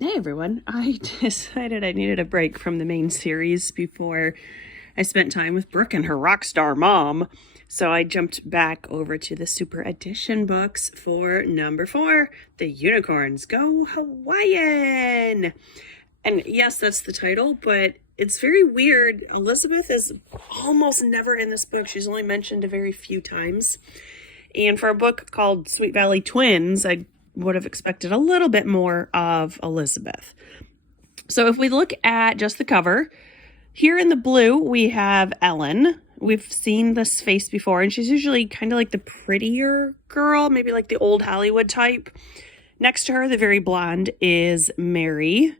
Hey everyone, I decided I needed a break from the main series before I spent time with Brooke and her rock star mom. So I jumped back over to the Super Edition books for number 4, The Unicorns Go Hawaiian. And yes, that's the title, but it's very weird. Elizabeth is almost never in this book. She's only mentioned a very few times. And for a book called Sweet Valley Twins, I would have expected a little bit more of Elizabeth. So if we look at just the cover, here in the blue, we have Ellen. We've seen this face before, and she's usually kind of like the prettier girl, maybe like the old Hollywood type. Next to her, the very blonde, is Mary.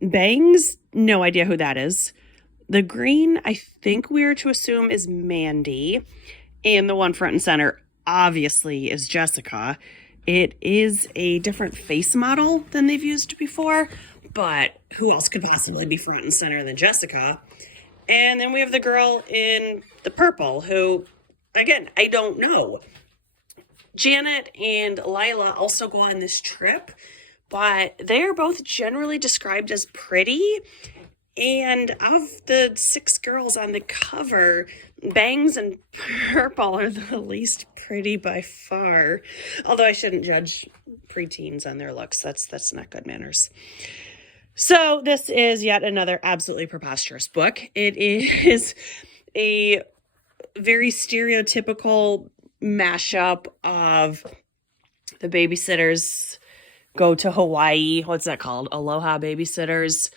Bangs, no idea who that is. The green, I think we are to assume, is Mandy. And the one front and center, obviously, is Jessica. It is a different face model than they've used before, but who else could possibly be front and center than Jessica? And then we have the girl in the purple who, again, I don't know. Janet and Lila also go on this trip, but they are both generally described as pretty. And of the 6 girls on the cover, Bangs and Purple are the least pretty by far. Although I shouldn't judge preteens on their looks. That's not good manners. So this is yet another absolutely preposterous book. It is a very stereotypical mashup of the babysitters go to Hawaii. What's that called? Aloha Baby Sitters.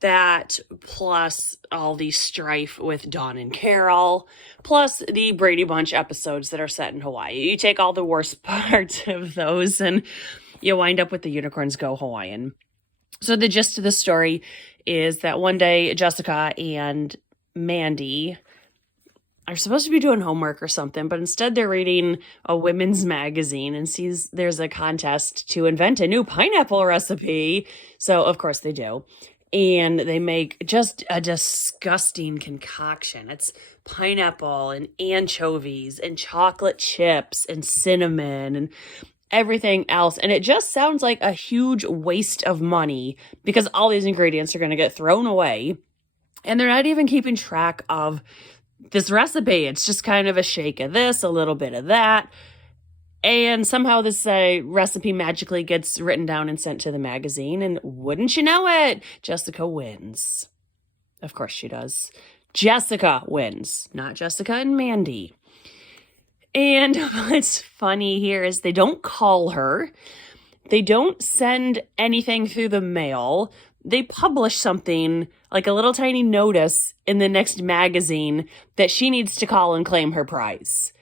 That plus all the strife with Dawn and Carol, plus the Brady Bunch episodes that are set in Hawaii. You take all the worst parts of those and you wind up with the Unicorns Go Hawaiian. So the gist of the story is that one day Jessica and Mandy are supposed to be doing homework or something, but instead they're reading a women's magazine and sees there's a contest to invent a new pineapple recipe. So of course they do. And they make just a disgusting concoction. It's pineapple and anchovies and chocolate chips and cinnamon and everything else. And it just sounds like a huge waste of money because all these ingredients are going to get thrown away. And they're not even keeping track of this recipe. It's just kind of a shake of this, a little bit of that. And somehow this recipe magically gets written down and sent to the magazine. And wouldn't you know it, Jessica wins. Of course she does. Jessica wins, not Jessica and Mandy. And what's funny here is they don't call her. They don't send anything through the mail. They publish something, like a little tiny notice in the next magazine that she needs to call and claim her prize.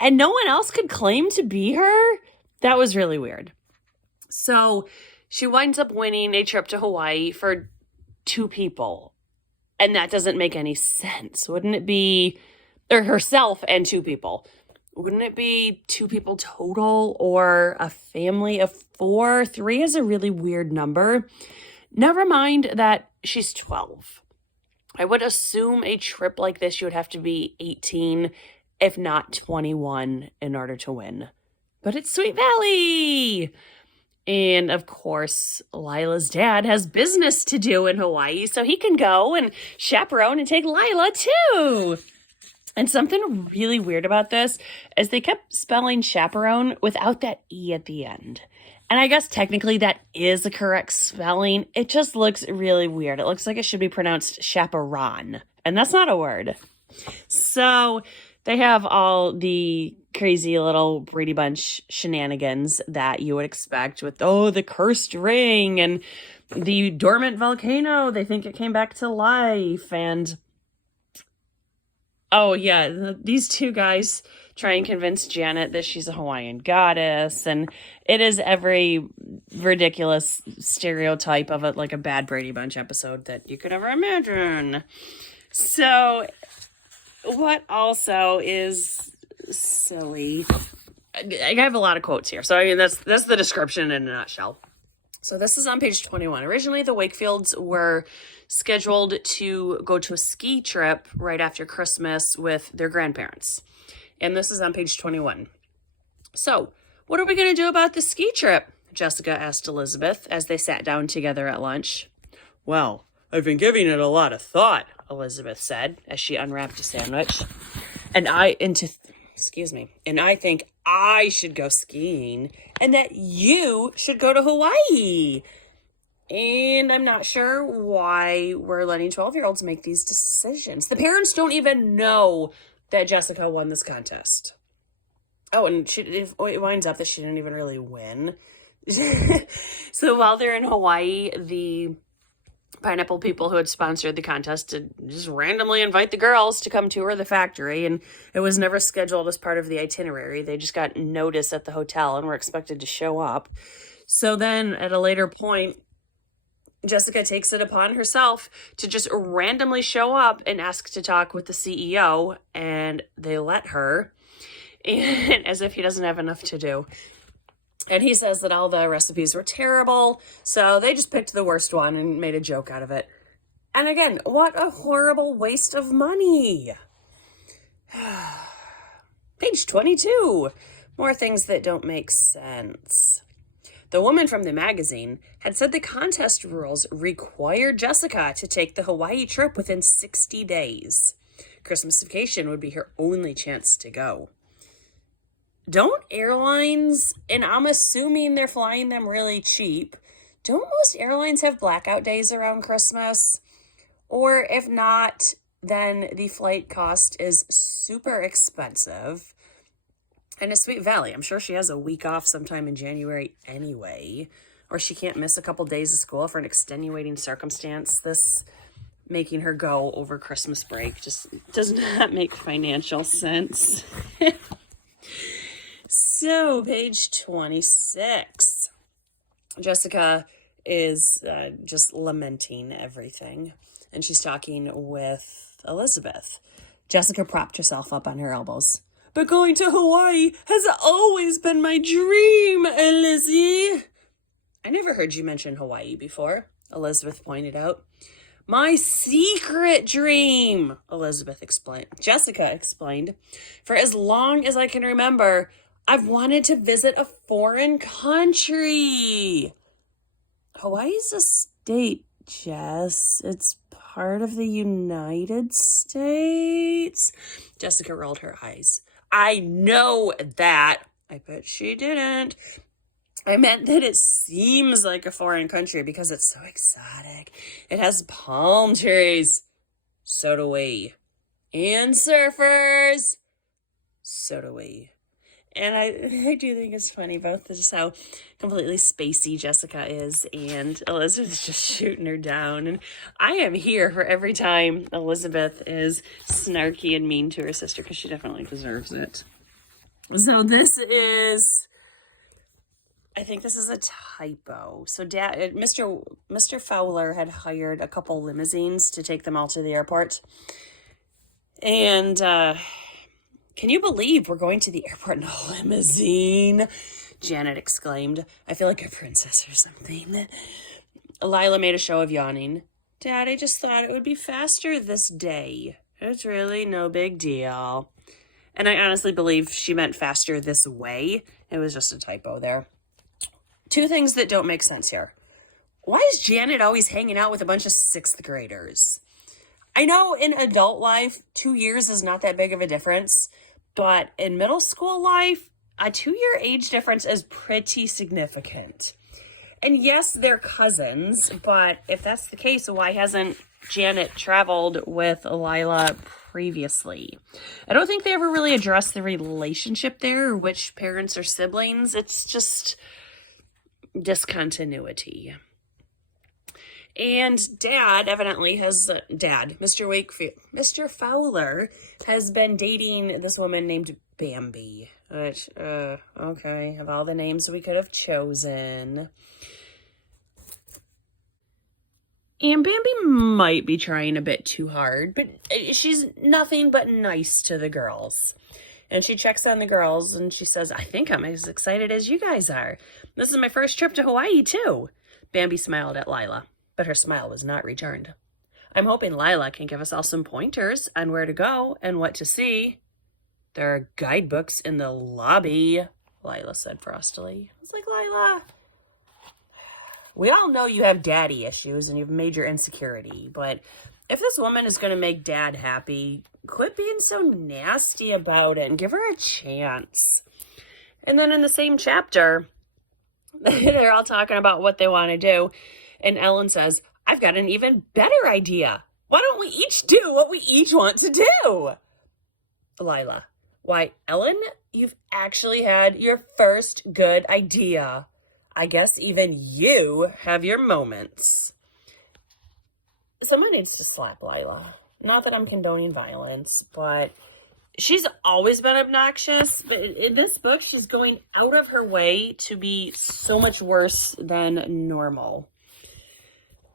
And no one else could claim to be her? That was really weird. So she winds up winning a trip to Hawaii for 2 people. And that doesn't make any sense. Wouldn't it be, or herself and 2 people? Wouldn't it be 2 people total or a family of 4? 3 is a really weird number. Never mind that she's 12. I would assume a trip like this, you would have to be 18, if not 21, in order to win. But it's Sweet Valley! And of course, Lila's dad has business to do in Hawaii, so he can go and chaperone and take Lila too. And something really weird about this is they kept spelling chaperone without that E at the end. And I guess technically that is the correct spelling. It just looks really weird. It looks like it should be pronounced chaperon. And that's not a word. So they have all the crazy little Brady Bunch shenanigans that you would expect with, the cursed ring and the dormant volcano. They think it came back to life. And, these 2 guys try and convince Janet that she's a Hawaiian goddess. And it is every ridiculous stereotype of a bad Brady Bunch episode that you could ever imagine. So what also is silly, I have a lot of quotes here. So, that's the description in a nutshell. So this is on page 21. Originally, the Wakefields were scheduled to go to a ski trip right after Christmas with their grandparents. And this is on page 21. So, what are we going to do about the ski trip? Jessica asked Elizabeth as they sat down together at lunch. Well, I've been giving it a lot of thought, Elizabeth said as she unwrapped a sandwich. And I think I should go skiing and that you should go to Hawaii. And I'm not sure why we're letting 12-year-olds make these decisions. The parents don't even know that Jessica won this contest. Oh, and it winds up that she didn't even really win. So while they're in Hawaii, the pineapple people who had sponsored the contest to just randomly invite the girls to come tour the factory, and it was never scheduled as part of the itinerary. They just got notice at the hotel and were expected to show up. So then at a later point, Jessica takes it upon herself to just randomly show up and ask to talk with the CEO, and they let her, and as if he doesn't have enough to do. And he says that all the recipes were terrible, so they just picked the worst one and made a joke out of it. And again, what a horrible waste of money. Page 22. More things that don't make sense. The woman from the magazine had said the contest rules required Jessica to take the Hawaii trip within 60 days. Christmas vacation would be her only chance to go. Don't airlines, and I'm assuming they're flying them really cheap, don't most airlines have blackout days around Christmas? Or if not, then the flight cost is super expensive. And a Sweet Valley, I'm sure she has a week off sometime in January anyway. Or she can't miss a couple days of school for an extenuating circumstance. This making her go over Christmas break just does not make financial sense. So, page 26. Jessica is just lamenting everything, and she's talking with Elizabeth. Jessica propped herself up on her elbows. But going to Hawaii has always been my dream, Lizzie. I never heard you mention Hawaii before, Elizabeth pointed out. My secret dream, Jessica explained. For as long as I can remember, I've wanted to visit a foreign country. Hawaii's a state, Jess. It's part of the United States. Jessica rolled her eyes. I know that. I bet she didn't. I meant that it seems like a foreign country because it's so exotic. It has palm trees. So do we. And surfers. So do we. And I do think it's funny, both just how completely spacey Jessica is, and Elizabeth's just shooting her down. And I am here for every time Elizabeth is snarky and mean to her sister, because she definitely deserves it. So I think this is a typo. So Mr. Fowler had hired a couple limousines to take them all to the airport. And, can you believe we're going to the airport in a limousine? Janet exclaimed. I feel like a princess or something. Lila made a show of yawning. Dad, I just thought it would be faster this day. It's really no big deal. And I honestly believe she meant faster this way. It was just a typo there. Two things that don't make sense here. Why is Janet always hanging out with a bunch of 6th graders? I know in adult life, 2 years is not that big of a difference, but in middle school life, a 2-year age difference is pretty significant. And yes, they're cousins, but if that's the case, why hasn't Janet traveled with Lila previously? I don't think they ever really addressed the relationship there, or which parents are siblings. It's just discontinuity. And Mr. Fowler has been dating this woman named Bambi, which, okay, of all the names we could have chosen. And Bambi might be trying a bit too hard, but she's nothing but nice to the girls. And she checks on the girls and she says, I think I'm as excited as you guys are. This is my first trip to Hawaii, too. Bambi smiled at Lila, but her smile was not returned. I'm hoping Lila can give us all some pointers on where to go and what to see. There are guidebooks in the lobby, Lila said frostily. It's like, Lila, We all know you have daddy issues and you have major insecurity, but if this woman is going to make dad happy, quit being so nasty about it and give her a chance. And then in the same chapter, they're all talking about what they want to do. And Ellen says, I've got an even better idea. Why don't we each do what we each want to do? Lila, why, Ellen, you've actually had your first good idea. I guess even you have your moments. Someone needs to slap Lila. Not that I'm condoning violence, but she's always been obnoxious. But in this book, she's going out of her way to be so much worse than normal.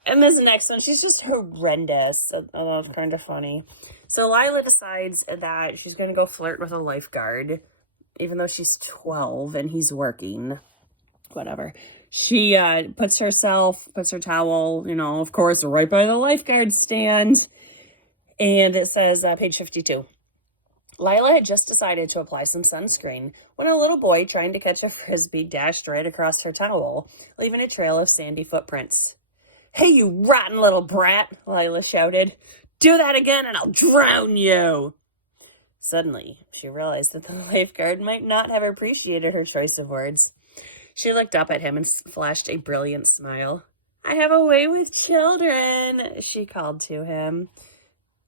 And this next one, she's just horrendous. Oh, that's kind of funny. So Lila decides that she's going to go flirt with a lifeguard, even though she's 12 and he's working. Whatever. She puts her towel, of course, right by the lifeguard stand. And it says, page 52. Lila had just decided to apply some sunscreen when a little boy trying to catch a frisbee dashed right across her towel, leaving a trail of sandy footprints. Hey, you rotten little brat, Lila shouted. Do that again and I'll drown you. Suddenly, she realized that the lifeguard might not have appreciated her choice of words. She looked up at him and flashed a brilliant smile. I have a way with children, she called to him.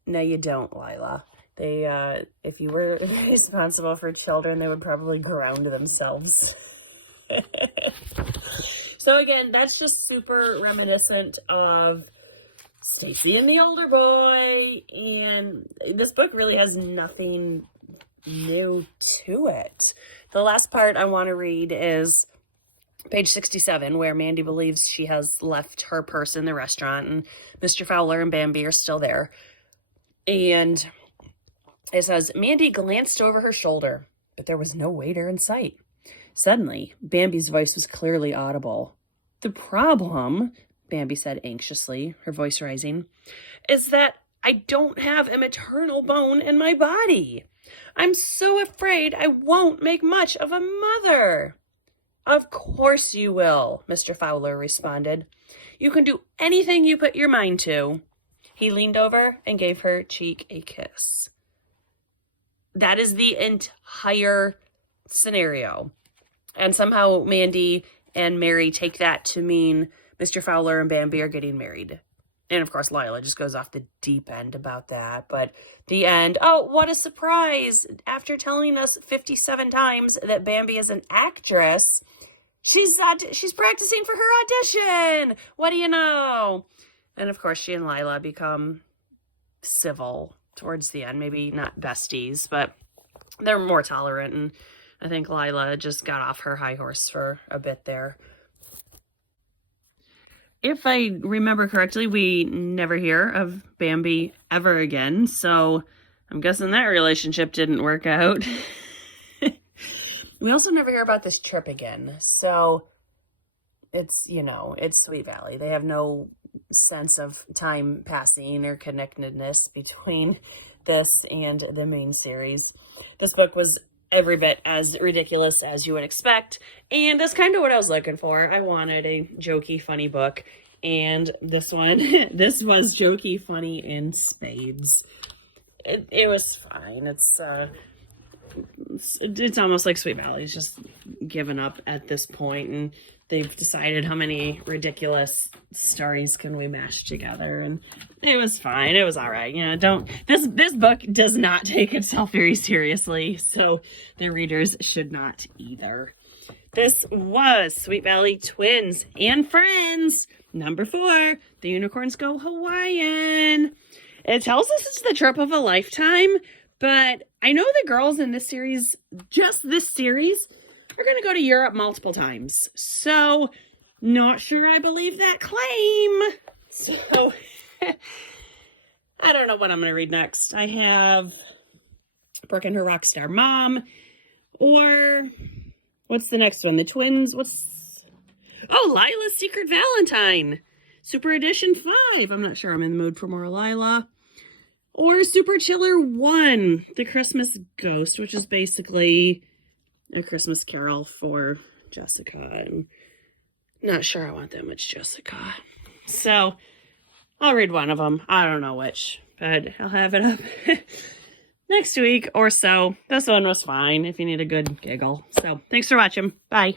No, you don't, Lila. If you were responsible for children, they would probably ground themselves. So again, that's just super reminiscent of Stacy and the older boy, and this book really has nothing new to it. The last part I want to read is page 67, where Mandy believes she has left her purse in the restaurant, and Mr. Fowler and Bambi are still there. And it says, Mandy glanced over her shoulder, but there was no waiter in sight. Suddenly, Bambi's voice was clearly audible. The problem, Bambi said anxiously, her voice rising, is that I don't have a maternal bone in my body. I'm so afraid I won't make much of a mother. Of course you will, Mr. Fowler responded. You can do anything you put your mind to. He leaned over and gave her cheek a kiss. That is the entire scenario. And somehow Mandy and Mary take that to mean Mr. Fowler and Bambi are getting married. And of course, Lila just goes off the deep end about that. But the end, oh, what a surprise. After telling us 57 times that Bambi is an actress, she's practicing for her audition. What do you know? And of course, she and Lila become civil towards the end. Maybe not besties, but they're more tolerant. And I think Lila just got off her high horse for a bit there. If I remember correctly, we never hear of Bambi ever again, so I'm guessing that relationship didn't work out. We also never hear about this trip again, so it's Sweet Valley. They have no sense of time passing or connectedness between this and the main series. This book was every bit as ridiculous as you would expect, and that's kind of what I was looking for. I wanted a jokey, funny book, and this one, this was jokey, funny in spades. It was fine. It's almost like Sweet Valley's just given up at this point, and they've decided how many ridiculous stories can we mash together, and it was fine. It was all right. This book does not take itself very seriously, so the readers should not either. This was Sweet Valley Twins and Friends, number 4, The Unicorns Go Hawaiian. It tells us it's the trip of a lifetime, but I know the girls in this series, just this series, are going to go to Europe multiple times. So, not sure I believe that claim. So, I don't know what I'm going to read next. I have Brooke and Her Rockstar Mom, or what's the next one? The Twins, Lila's Secret Valentine. Super Edition 5. I'm not sure I'm in the mood for more Lila. Or Super Chiller 1, The Christmas Ghost, which is basically A Christmas Carol for Jessica and not sure I want that much Jessica. So I'll read one of them. I don't know which, but I'll have it up next week or so. This one was fine if you need a good giggle. So thanks for watching. Bye.